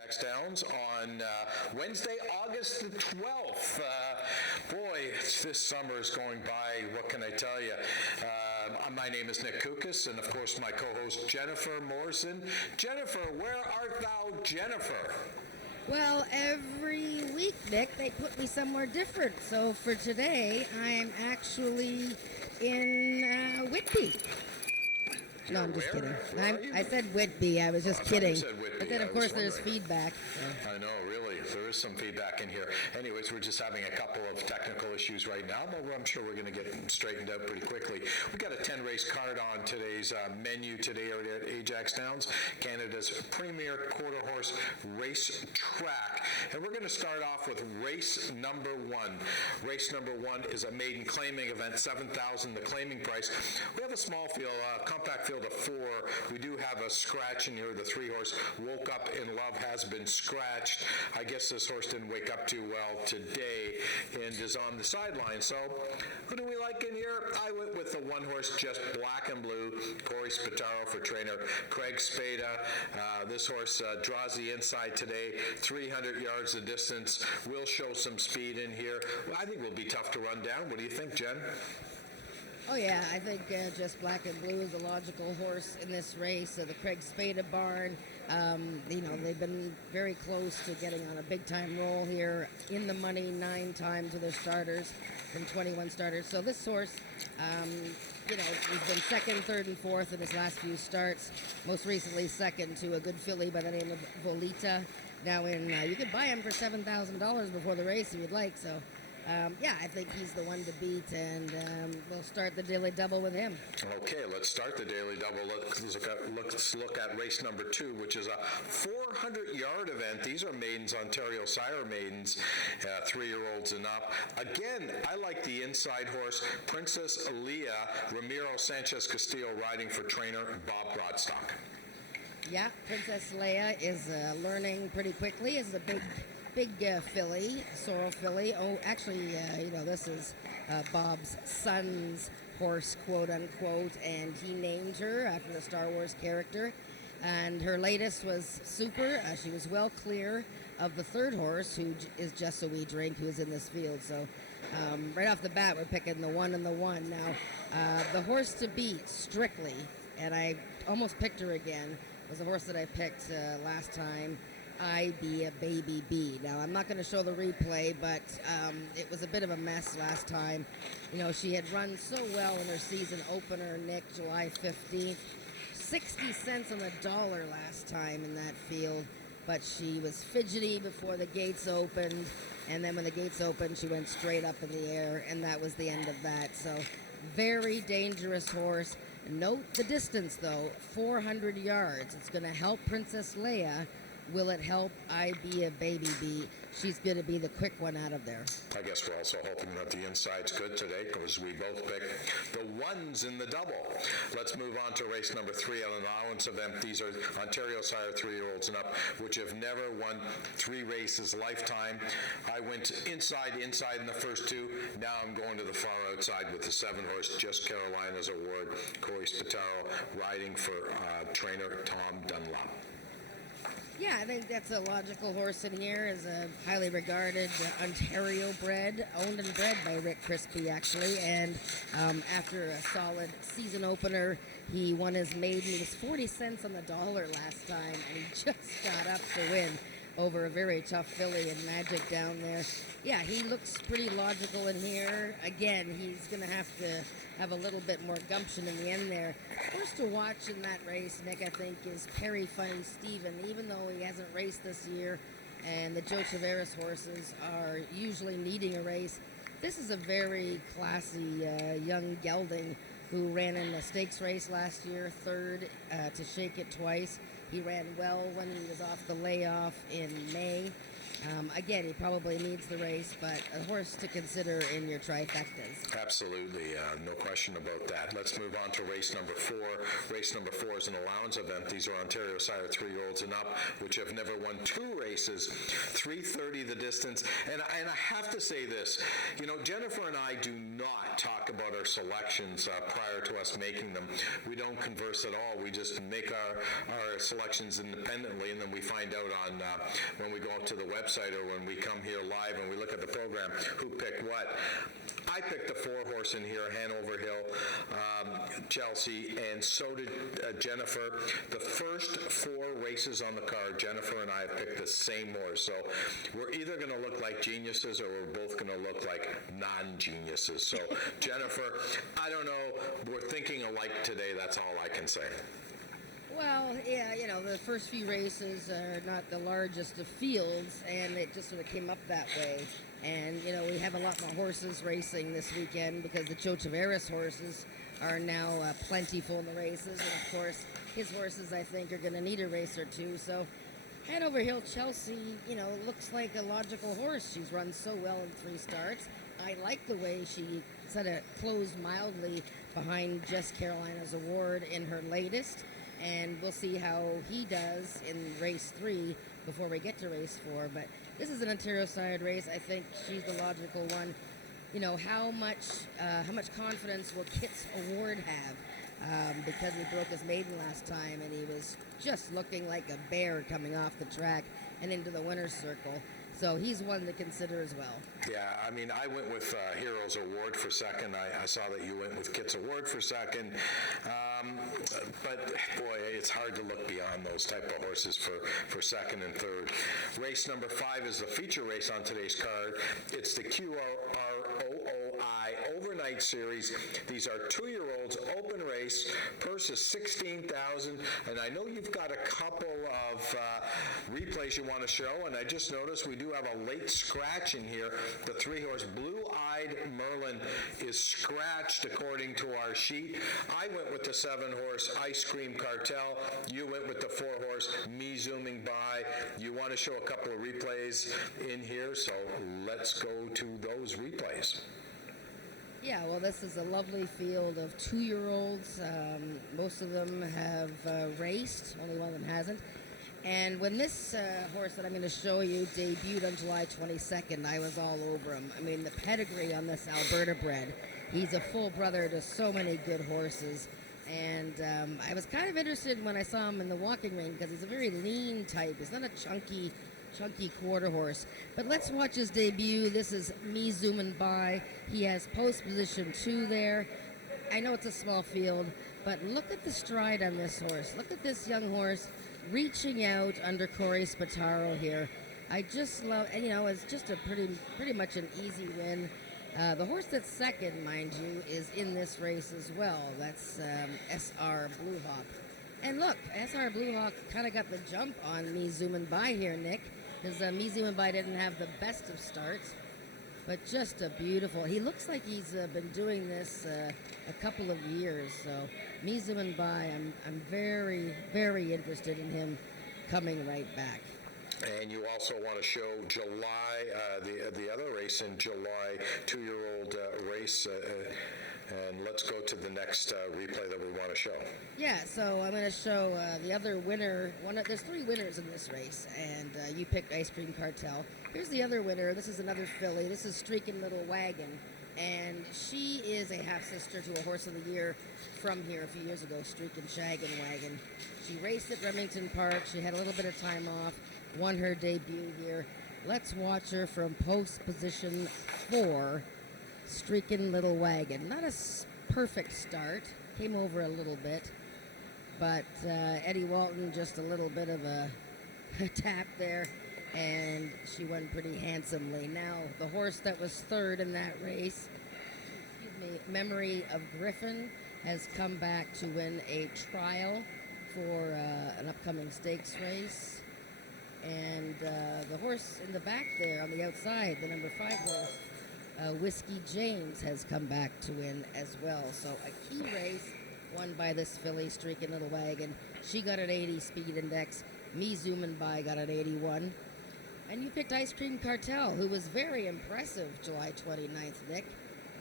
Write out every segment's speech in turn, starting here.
Ajax Downs on Wednesday, August the 12th. Boy, this summer is going by. What can I tell you? My name is Nick COUKOS, and of course my co-host Jennifer Morrison. Jennifer, where art thou, Jennifer? Well, every week, Nick, they put me somewhere different. So for today, I'm actually in Whitby. No, I'm just kidding. I said Whitby. I was just kidding. But then, of course, there's feedback. So. I know, really. There is some feedback in here. Anyways, we're just having a couple of technical issues right now, but I'm sure we're going to get them straightened out pretty quickly. We've got a 10-race card on today's menu today at Ajax Downs, Canada's premier quarter-horse race track. And we're going to start off with race number one. Race number one is a maiden claiming event, $7,000 the claiming price. We have a small field, compact field of 4. We do have a scratch in here. The 3-horse Woke Up in Love has been scratched. I guess this horse didn't wake up too well today and is on the sideline. So who do we like in here? I went with the 1-horse Just Black and Blue, Corey Spataro for trainer Craig Spada. This horse draws the inside today, 300 yards the distance. Will show some speed in here. Well, I think it will be tough to run down. What do you think, Jen? Oh, yeah, I think Just Black and Blue is a logical horse in this race. The Craig Spada barn, they've been very close to getting on a big-time roll here. In the money 9 times with their starters from 21 starters. So this horse, he's been second, third, and fourth in his last few starts. Most recently second to a good filly by the name of Volita. Now you could buy him for $7,000 before the race if you'd like. So. I think he's the one to beat, and we'll start the daily double with him. Okay, let's start the daily double. Let's look at race number 2, which is a 400-yard event. These are maidens, Ontario sire maidens, 3-year-olds and up. Again, I like the inside horse, Princess Leia, Ramiro Sanchez Castillo, riding for trainer Bob Broadstock. Yeah, Princess Leia is learning pretty quickly. Is a big filly, sorrel filly. Oh, actually, this is Bob's son's horse, quote unquote, and he named her after the Star Wars character. And her latest was Super. She was well clear of the 3rd horse, who is Just a Wee Drink, who is in this field. So right off the bat, we're picking the 1 and the 1. Now, the horse to beat, Strictly, and I almost picked her again, was the horse that I picked last time. I Be a Baby Bee. Now, I'm not going to show the replay, but it was a bit of a mess last time. She had run so well in her season opener, Nick, July 15th. 60 cents on the dollar last time in that field, but she was fidgety before the gates opened, and then when the gates opened, she went straight up in the air, and that was the end of that. So, very dangerous horse. Note the distance, though, 400 yards. It's going to help Princess Leia. Will it help I Be a Baby Bee? She's going to be the quick one out of there. I guess we're also hoping that the inside's good today, because we both picked the 1s in the double. Let's move on to race number 3, an allowance event. These are Ontario sire 3-year-olds and up, which have never won 3 races lifetime. I went inside in the first 2. Now I'm going to the far outside with the 7-horse Just Carolina's Award, Corey Spataro, riding for trainer Tom Dunlop. Yeah, I think that's a logical horse in here. Is a highly regarded Ontario bred, owned and bred by Rick Crispy, actually. And after a solid season opener, he won his maiden. He was 40 cents on the dollar last time, and he just got up to win over a very tough filly and Magic down there. Yeah, he looks pretty logical in here. Again, he's going to have a little bit more gumption in the end there. First to watch in that race, Nick, I think, is Perryfunnysteven. Even though he hasn't raced this year, and the Joe Chaveras horses are usually needing a race, this is a very classy young gelding who ran in a stakes race last year, 3rd to Shake It twice. He ran well when he was off the layoff in May. Again, he probably needs the race, but a horse to consider in your trifectas. Absolutely, no question about that. Let's move on to race number 4. Race number 4 is an allowance event. These are Ontario sire 3-year-olds and up, which have never won 2 races. 3:30 the distance. And I have to say this, you know, Jennifer and I do not talk about our selections prior to us making them. We don't converse at all. We just make our selections independently, and then we find out on when we go up to the website or when we come here live and we look at the program who picked what. I picked the 4-horse in here, Hanover Hill, Chelsea, and so did Jennifer. The first 4 races on the card, Jennifer and I have picked the same horse. So we're either going to look like geniuses or we're both going to look like non-geniuses. So Jennifer, I don't know, we're thinking alike today. That's all I can say. Well, yeah, you know, the first few races are not the largest of fields, and it just sort of came up that way. And, you know, we have a lot more horses racing this weekend because the Chochaveras horses are now plentiful in the races. And, of course, his horses, I think, are going to need a race or two. So Hanover Hill Chelsea, you know, looks like a logical horse. She's run so well in 3 starts. I like the way she sort of closed mildly behind Jess Carolina's Award in her latest. And we'll see how he does in race 3 before we get to race 4. But this is an Ontario-side race. I think she's the logical one. You know, how much confidence will Kit's Award have? Because he broke his maiden last time, and he was just looking like a bear coming off the track and into the winner's circle. So he's one to consider as well. Yeah, I mean, I went with Hero's Award for second. I saw that you went with Kit's Award for second. But, boy, it's hard to look beyond those type of horses for second and third. Race number 5 is the feature race on today's card. It's the QROOI Overnight Series. These are 2-year-olds, open race. Purse is $16,000. And I know you've got a couple of replays you want to show, and I just noticed we do have a late scratch in here. The 3-horse Blue-Eyed Merlin is scratched according to our sheet. I went with the 7-horse Ice Cream Cartel. You went with the 4-horse Me Zooming By. You want to show a couple of replays in here, so let's go to those replays. Yeah, well, this is a lovely field of 2-year-olds. Most of them have raced. Only one of them hasn't. And when this horse that I'm going to show you debuted on July 22nd, I was all over him. I mean, the pedigree on this Alberta bred. He's a full brother to so many good horses. And I was kind of interested when I saw him in the walking ring because he's a very lean type. He's not a chunky quarter horse. But let's watch his debut. This is Me Zooming By. He has post position 2 there. I know it's a small field, but look at the stride on this horse. Look at this young horse reaching out under Corey Spataro here. I just love, and you know, it's just a pretty much an easy win. The horse that's second, mind you, is in this race as well. That's SR Blue Hawk. And look, SR Blue Hawk kind of got the jump on Me Zooming By here, Nick, because Me Zooming By didn't have the best of starts, but just a beautiful. He looks like he's been doing this a couple of years. So Me Zooming By, I'm very, very interested in him coming right back. And you also want to show July, the other race in July, 2-year-old race. And let's go to the next replay that we want to show. Yeah, so I'm going to show the other winner. There's 3 winners in this race, and you picked Ice Cream Cartel. Here's the other winner. This is another filly. This is Streakin' Little Wagon, and she is a half-sister to a Horse of the Year from here a few years ago, Streakin' Shaggin' Wagon. She raced at Remington Park. She had a little bit of time off, won her debut here. Let's watch her from post position 4. Streakin' Little Wagon. Not a perfect start. Came over a little bit. But Eddie Walton, just a little bit of a tap there. And she won pretty handsomely. Now, the horse that was third in that race, Memory of Griffin, has come back to win a trial for an upcoming stakes race. And the horse in the back there on the outside, the number 5 horse, Whiskey James, has come back to win as well. So a key race won by this filly, Streakin' Little Wagon. She got an 80 speed index. Me Zooming By got an 81. And you picked Ice Cream Cartel, who was very impressive July 29th, Nick.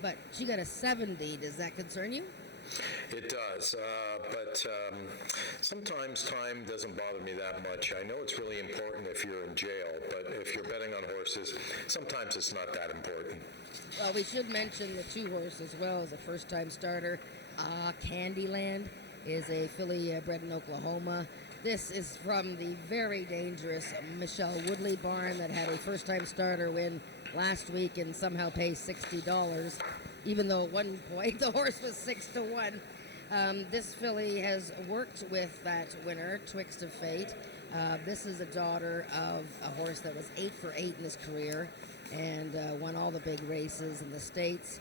But she got a 70. Does that concern you? It does, but sometimes time doesn't bother me that much. I know it's really important if you're in jail, but if you're betting on horses, sometimes it's not that important. Well, we should mention the 2 horse as well as a first-time starter. Candyland is a filly bred in Oklahoma. This is from the very dangerous Michelle Woodley barn that had a first-time starter win last week and somehow pay $60, even though at one point the horse was 6-1. This filly has worked with that winner, Twixt of Fate. This is a daughter of a horse that was 8 for 8 in his career and won all the big races in the States.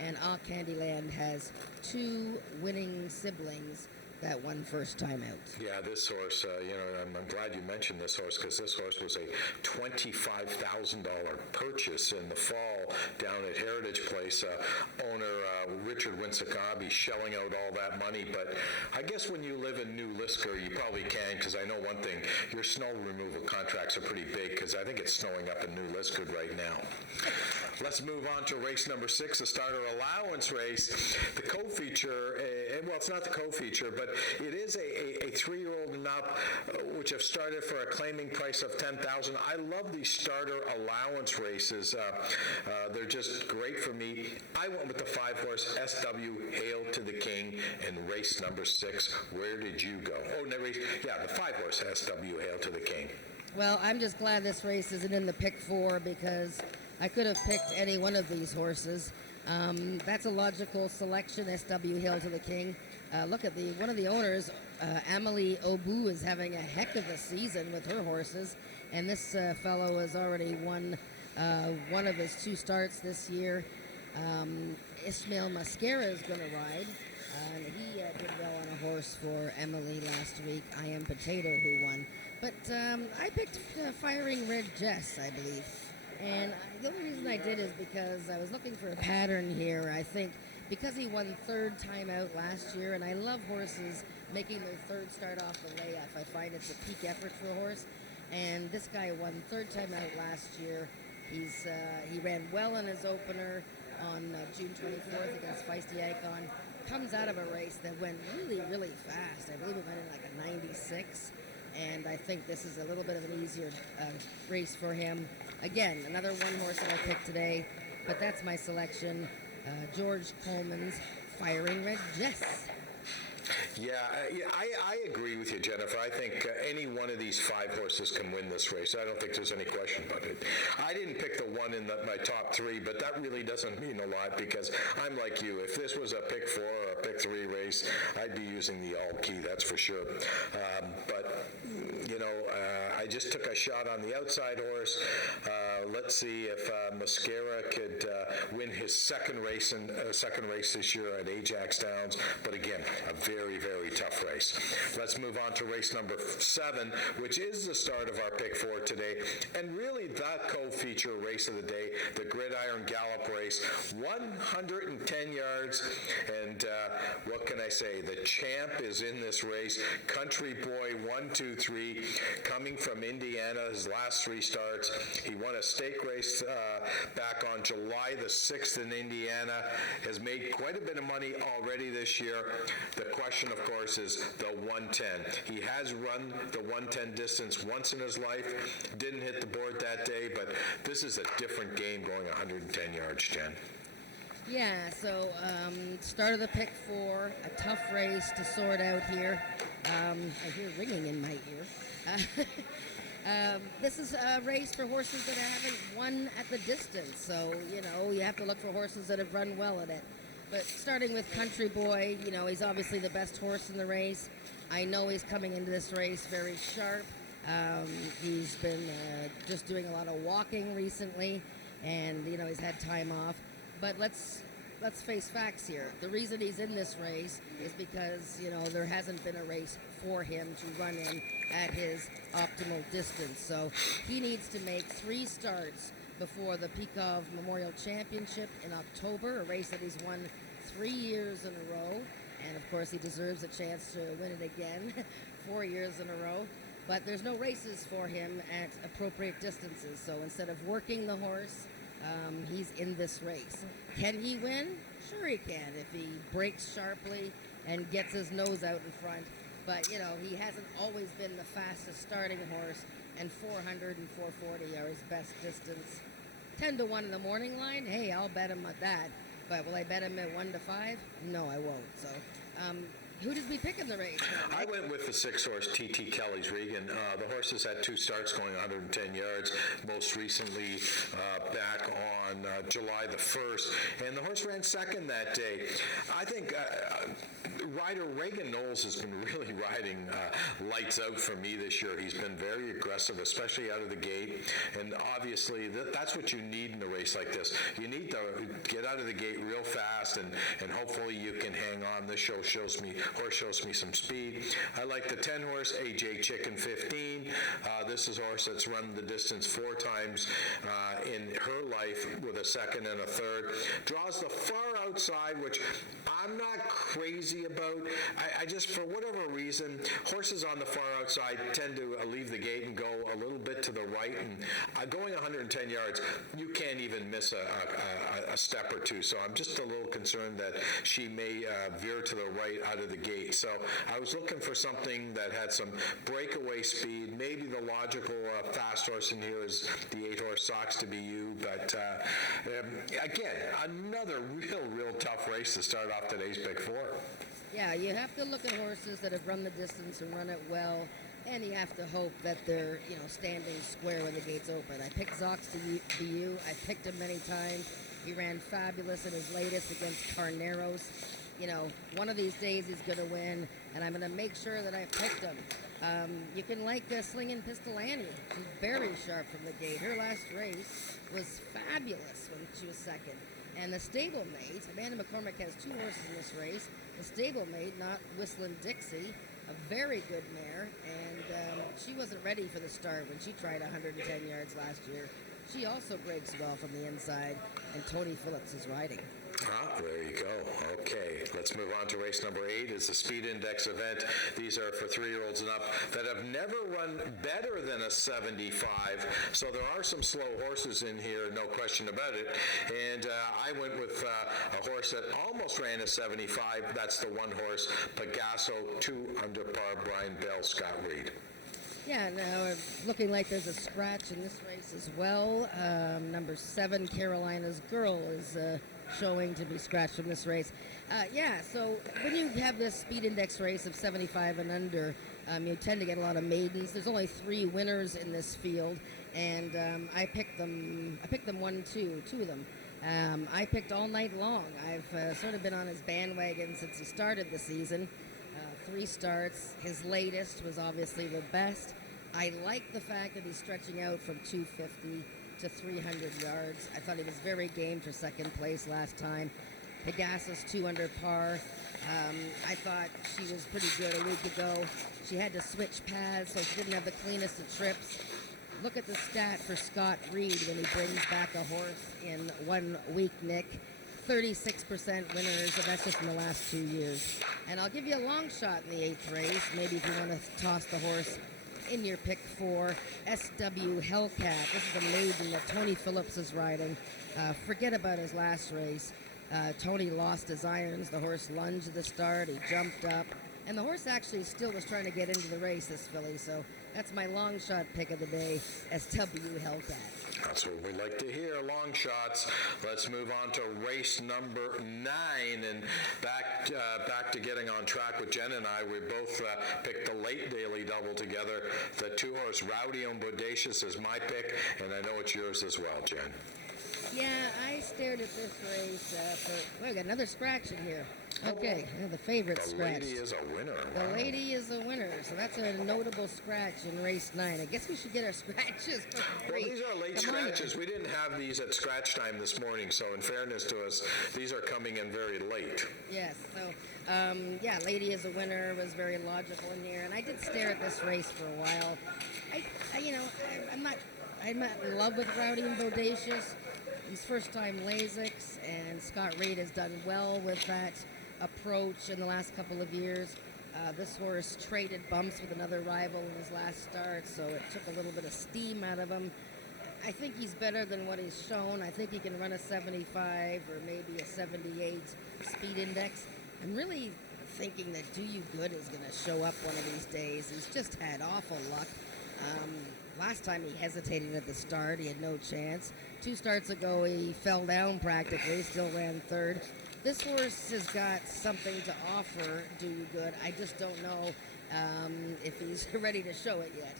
And Candyland has 2 winning siblings that won first time out. Yeah, this horse, I'm glad you mentioned this horse because this horse was a $25,000 purchase in the fall down at Heritage Place. Owner Richard Winsakabi shelling out all that money, but I guess when you live in New Lisker, you probably can, because I know one thing, your snow removal contracts are pretty big, because I think it's snowing up in New Lisker right now. Let's move on to race number 6, the starter allowance race. The co-feature, well, it's not the co-feature, but it is a 3-year-old and up, which have started for a claiming price of $10,000. I love these starter allowance races. They're just great for me. I went with the 5-horse SW Hail to the King in race number 6. Where did you go? Oh, no, the 5-horse SW Hail to the King. Well, I'm just glad this race isn't in the pick 4 because I could have picked any one of these horses. That's a logical selection, SW Hail to the King. Look at one of the owners, Amelie Obu, is having a heck of a season with her horses, and this fellow has already won one of his 2 starts this year. Ismail Mascara is going to ride, and he did well on a horse for Emily last week. I Am Potato, who won. But I picked Firing Red Jess, I believe. And the only reason I did is because I was looking for a pattern here. I think because he won 3rd time out last year, and I love horses making their 3rd start off the layoff. I find it's a peak effort for a horse. And this guy won 3rd time out last year. He ran well in his opener on June 24th against Feisty Icon. Comes out of a race that went really, really fast. I believe it went in like a 96. And I think this is a little bit of an easier race for him. Again, another 1 horse that I picked today, but that's my selection. George Coleman's Firing Red Jess. Yeah, I agree with you, Jennifer. I think any one of these 5 horses can win this race. I don't think there's any question about it. I didn't pick the one in my top 3, but that really doesn't mean a lot because I'm like you. If this was a pick 4 or a pick 3 race, I'd be using the all key, that's for sure. I just took a shot on the outside horse. Let's see if Mascara could win his second race this year at Ajax Downs. But again, a very, very tough race. Let's move on to race number 7, which is the start of our pick 4 today, and really the co-feature race of the day, the Gridiron Gallop race, 110 yards, and what can I say? The champ is in this race. Country Boy 1-2-3, coming from Indiana, his last 3 starts. He won a stake race back on July the 6th in Indiana, has made quite a bit of money already this year. The question, of course, is the 110. He has run the 110 distance once in his life, didn't hit the board that day, but this is a different game going 110 yards, Jen. Yeah, so start of the pick 4, a tough race to sort out here. I hear ringing in my ear. This is a race for horses that haven't won at the distance, so, you have to look for horses that have run well at it. But starting with Country Boy, he's obviously the best horse in the race. I know he's coming into this race very sharp. He's been just doing a lot of walking recently, and, he's had time off. But let's face facts here. The reason he's in this race is because, there hasn't been a race for him to run in at his optimal distance. So he needs to make 3 starts before the Pekov Memorial Championship in October, a race that he's won 3 years in a row. And, of course, he deserves a chance to win it again 4 years in a row. but there's no races for him at appropriate distances. So instead of working the horse, he's in this race. Can he win? Sure he can if he breaks sharply and gets his nose out in front. But, you know, he hasn't always been the fastest starting horse, and 400 and 440 are his best distance. 10 to 1 in the morning line, hey, I'll bet him at that. But will I bet him at 1 to 5? No, I won't. So, who did we pick in the race? I went with the 6-horse T.T. Kelly's Regan. The horse has had 2 starts going 110 yards, most recently back on July the 1st, and the horse ran second that day. I think rider Reagan Knowles has been really riding lights out for me this year. He's been very aggressive, especially out of the gate, and obviously that's what you need in a race like this. You need to get out of the gate real fast, and hopefully you can hang on. This horse shows me some speed. I like the 10-horse AJ Chicken 15. This is a horse that's run the distance 4 times in her life with a second and a third. Draws the far outside, which I'm not crazy about. I just, for whatever reason, horses on the far outside tend to leave the gate and go a little bit to the right. And going 110 yards, you can't even miss a step or two. So I'm just a little concerned that she may veer to the right out of the gate. So I was looking for something that had some breakaway speed. Maybe the logical fast horse in here is the 8-horse Sox to Be You. But again, another real tough race to start off today's Pick 4. Yeah, you have to look at horses that have run the distance and run it well, and you have to hope that they're, you know, standing square when the gates open. I picked Zox to Be You. I picked him many times. He ran fabulous in his latest against Carneros. You know, one of these days he's going to win, and I'm going to make sure that I picked him. You can like Slingin' Pistol Annie. She's very sharp from the gate. Her last race was fabulous when she was second. And the stablemate, Amanda McCormick has 2 horses in this race. The stablemate, not Whistlin' Dixie, a very good mare, and she wasn't ready for the start when she tried 110 yards last year. She also breaks well from the inside, and Tony Phillips is riding. There you go. Okay, let's move on to race number 8. It's a speed index event. These are for 3-year-olds and up that have never run better than a 75. So there are some slow horses in here, no question about it. And I went with a horse that almost ran a 75. That's the 1-horse Pegaso, 2 under par, Brian Bell, Scott Reed. Yeah, now looking like there's a scratch in this race as well. Number 7, Carolina's Girl, is showing to be scratched from this race. So when you have this speed index race of 75 and under, you tend to get a lot of maidens. There's only 3 winners in this field, and I picked them 1, 2 of them. I picked All Night Long. I've sort of been on his bandwagon since he started the season. 3 starts. His latest was obviously the best. I like the fact that he's stretching out from 250 to 300 yards. I thought he was very game for second place last time. Pegasus 2 under par. I thought she was pretty good a week ago. She had to switch paths, so she didn't have the cleanest of trips. Look at the stat for Scott Reed when he brings back a horse in 1 week, Nick. 36% winners, and that's just in the last 2 years. And I'll give you a long shot in the 8th race, maybe if you want to toss the horse in your pick 4, SW Hellcat. This is a maiden that Tony Phillips is riding. Forget about his last race. Tony lost his irons. The horse lunged at the start. He jumped up. And the horse actually still was trying to get into the race, this filly. So that's my long shot pick of the day, SW Hellcat. That's what we like to hear, long shots. Let's move on to race number 9, and back to getting on track with Jen and I. We both picked the late daily double together. The 2-horse Rowdy and Bodacious is my pick, and I know it's yours as well, Jen. Yeah, I stared at this race we got another scratch in here. Okay, the favorite scratch. The lady is a winner. The lady is a winner, so that's a notable scratch in race 9. I guess we should get our scratches for free. Well, these are late scratches. We didn't have these at scratch time this morning, so in fairness to us, these are coming in very late. Yes, so, lady is a winner was very logical in here, and I did stare at this race for a while. I'm not in love with Rowdy and Bodacious. He's first-time Lasix, and Scott Reed has done well with that approach in the last couple of years. This horse traded bumps with another rival in his last start, so it took a little bit of steam out of him. I think he's better than what he's shown. I think he can run a 75 or maybe a 78 speed index. I'm really thinking that Do You Good is going to show up one of these days. He's just had awful luck. Last time he hesitated at the start. He had no chance. 2 starts ago, he fell down practically, still ran third. This horse has got something to offer Do You Good. I just don't know if he's ready to show it yet.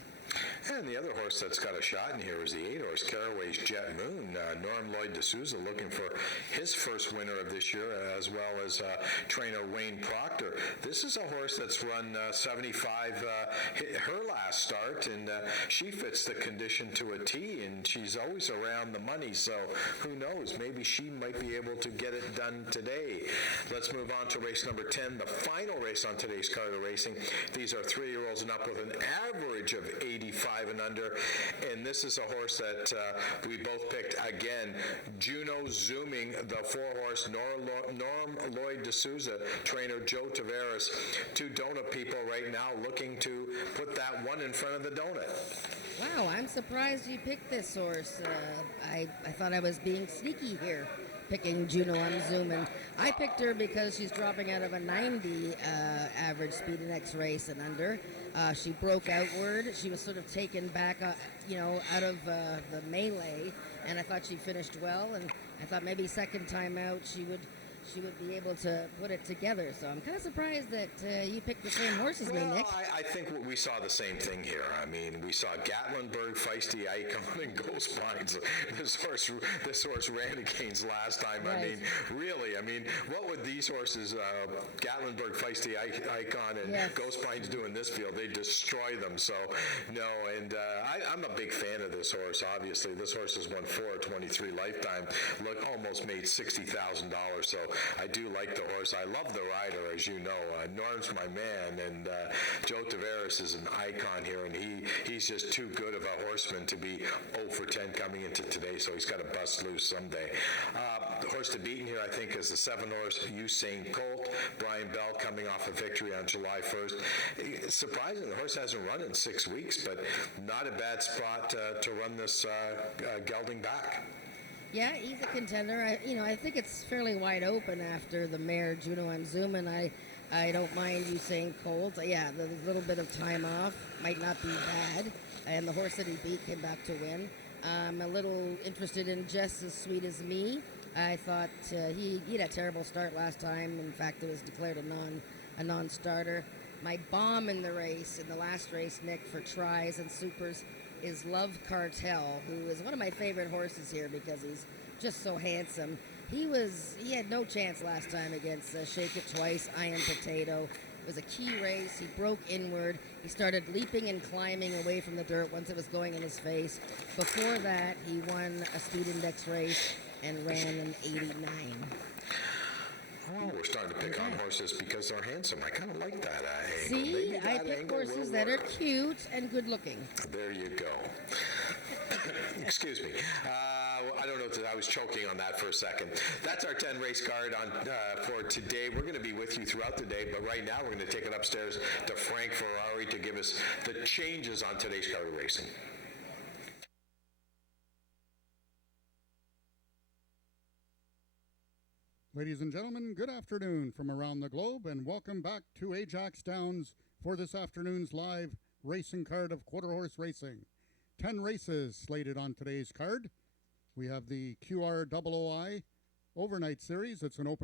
And the other horse that's got a shot in here is the 8-horse Caraway's Jet Moon. Norm Lloyd D'Souza looking for his first winner of this year, as well as trainer Wayne Proctor. This is a horse that's run 75 her last start, and she fits the condition to a T, and she's always around the money, so who knows? Maybe she might be able to get it done today. Let's move on to race number 10, the final race on today's card of racing. These are 3-year-olds and up with an average of 85 and under, and this is a horse that we both picked again. Juno Zooming, the 4-horse Norm Lloyd D'Souza, trainer Joe Tavares. 2 donut people right now looking to put that one in front of the donut. Wow, I'm surprised you picked this horse. I thought I was being sneaky here, picking Juno I'm Zooming. I picked her because she's dropping out of a 90 average speed index race and under. She broke outward. She was sort of taken back, out of the melee, and I thought she finished well. And I thought maybe second time out she would be able to put it together. So I'm kind of surprised that you picked the same horse as me, Nick. I think we saw the same thing here. I mean, we saw Gatlinburg, Feisty Icon, and Ghost Pines. This horse ran against last time. Right. I mean, really, what would these horses, Gatlinburg, Feisty Icon, and Ghost Pines do in this field? They destroy them. So, no, and I'm a big fan of this horse, obviously. This horse has won 4 of 23 lifetime. Look, almost made $60,000. So I do like the horse. I love the rider, as you know. Norm's my man, and Joe Tavares is an icon here, and he's just too good of a horseman to be 0 for 10 coming into today, so he's got to bust loose someday. The horse to beat in here, I think, is the 7-horse Usain Colt. Brian Bell coming off a victory on July 1st. Surprisingly, the horse hasn't run in 6 weeks, but not a bad spot to run this gelding back. Yeah, he's a contender. I think it's fairly wide open after the mare Juno I'm Zooming. I don't mind Usain Colt. Yeah, the little bit of time off might not be bad. And the horse that he beat came back to win. I'm a little interested in Just As Sweet As Me. I thought he had a terrible start last time. In fact, it was declared a non-starter. My bomb in the race, in the last race, Nick, for tries and supers, is Love Cartel, who is one of my favorite horses here because he's just so handsome. He had no chance last time against Shake It Twice, Iron Potato. It was a key race. He broke inward. He started leaping and climbing away from the dirt once it was going in his face. Before that, he won a speed index race and ran an 89. Oh, we're starting to pick on horses because they're handsome. I kind of like that angle. See, I pick horses that are cute and good looking. There you go. Excuse me. I don't know. I was choking on that for a second. That's our 10 race card for today. We're going to be with you throughout the day, but right now we're going to take it upstairs to Frank Ferrari to give us the changes on today's card of racing. Ladies and gentlemen, good afternoon from around the globe, and welcome back to Ajax Downs for this afternoon's live racing card of quarter horse racing. 10 races slated on today's card. We have the QROOI Overnight Series. It's an open